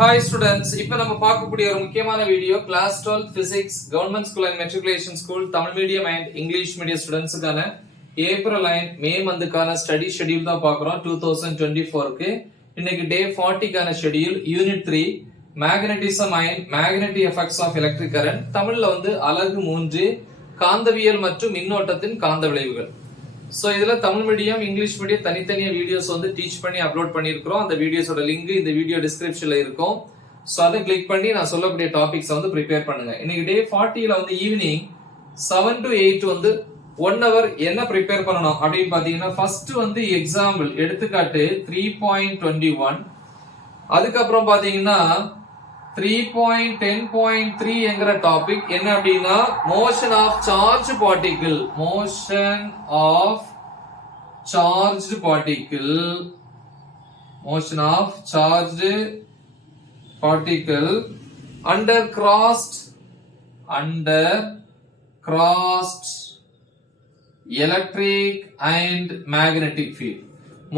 Hi students, இப்போ நம்ம பார்க்கக்கூடிய ஒரு முக்கியமான video class 12 physics government school and matriculation school Tamil medium and English medium ஸ்டூடெண்ட்ஸ்க்கான ஏப்ரல் அண்ட் மே மந்த்க்கான ஸ்டடி ஷெட்யூல் தான் பார்க்குறோம் 2024க்கு. இன்னைக்கு டே 40க்கான schedule unit 3 magnetism and magnetic effects of electric current. தமிழ்ல வந்து அலகு 3 காந்தவியல் மற்றும் மின்னோட்டத்தின் காந்த விளைவுகள். சோ இதுல தமிழ் மீடியம் இங்கிலீஷ் மீடியம் தனித்தனியா வீடியோஸ் வந்து டீச் பண்ணி அப்லோட் பண்ணியிருக்கிறோம். அந்த வீடியோஸோட லிங்க் இந்த வீடியோ டிஸ்கிரிப்ஷன்ல இருக்கும். சோ அதை கிளிக் பண்ணி நான் சொல்லக்கூடிய டாபிக்ஸ் வந்து ப்ரிப்பேர் பண்ணுங்க. இன்னைக்கு டே 40ல வந்து ஈவினிங் 7 to 8 வந்து 1 hour என்ன ப்ரிப்பேர் பண்ணணும் அப்படின்னு பாத்தீங்கன்னா, ஃபர்ஸ்ட் வந்து எக்ஸாம்பிள் எடுத்துக்காட்டு 3.21, அதுக்கப்புறம் பாத்தீங்கன்னா 3.10.3 என்கிற டாபிக் என்ன அப்படின்னா motion of charge particle. Motion of charge particle, motion of charge particle under crossed electric and magnetic field.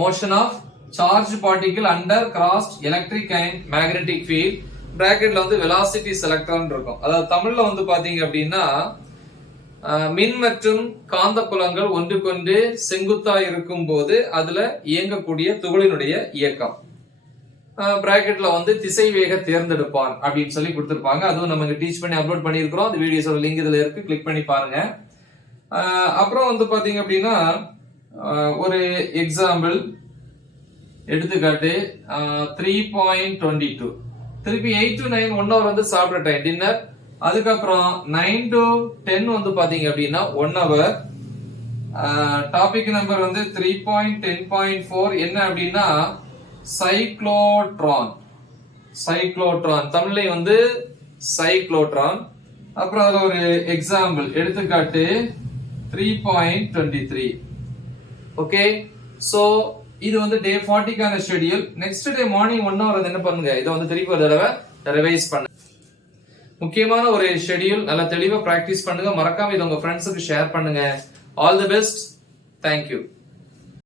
Motion of charge particle under crossed electric and magnetic field. பிராக்கெட்ல வந்து velocity selector இருக்கும். அதாவது தமிழ்ல வந்து பாத்தீங்க அப்படின்னா மின் மற்றும் காந்த புலங்கள் ஒன்றுக்கொன்று செங்குத்தா இருக்கும் போது அதுல இயங்கக்கூடிய துகளினுடைய இயக்கம். பிராக்கெட்ல வந்து திசை வேக தேர்ந்தெடுப்பான் அப்படின்னு சொல்லி கொடுத்திருப்பாங்க. அதுவும் நம்ம டீச் பண்ணி அப்லோட் பண்ணியிருக்கிறோம். அந்த வீடியோஸோட லிங்க் இதுல இருக்கு, கிளிக் பண்ணி பாருங்க. அப்புறம் வந்து பாத்தீங்க அப்படின்னா ஒரு எக்ஸாம்பிள் எடுத்துக்காட்டு 3.22, திருப்பி 8 to 9 1 hour வந்து சாப்பிட்ற டைம் டின்னர். அதுக்கப்புறம் 9 to 10 வந்து பாத்தீங்க அப்படின்னா 1 hour. டாபிக் நம்பர் வந்து 3.10.4 என்ன அப்படின்னா சைக்ளோட்ரான். தமிழ்ல வந்து சைக்ளோட்ரான். அப்புறம் அதுல ஒரு எக்ஸாம்பிள் எடுத்துக்காட்டு 3.23. ஓகே, சோ இது வந்து டே 40க்கான ஷெட்யூல். நெக்ஸ்ட் டே மார்னிங் 1 hour என்ன பண்ணுங்க, இதை வந்து திருப்பி ஒரு தடவை ரிவைஸ் பண்ணுங்க. முக்கியமான ஒரு ஷெட்யூல், நல்லா தெளிவா பிராக்டிஸ் பண்ணுங்க. மறக்காம இதை உங்க ஃப்ரெண்ட்ஸுக்கு ஷேர் பண்ணுங்க. All the best. தேங்க்யூ.